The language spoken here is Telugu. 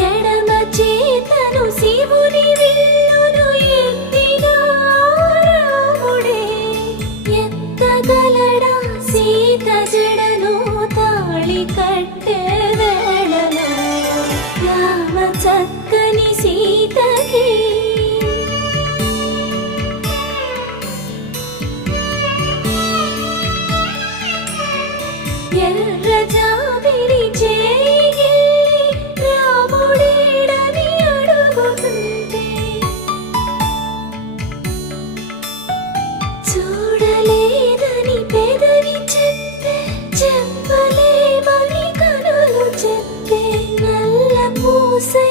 ఎడమ చేతను శివుని విల్లును ఎత్తినా రాముడే ఎత్తగలడా సీత జడను తాళి కట్టే వేళలో రామ చక్కని సీతకి ఎర్ర జాబిలి చేయి రాముడేడని అడుగుతుంటే చూడలేదని పెదవి చెప్పే చెప్పలేమని కనులు చెప్పే నల్ల పూసై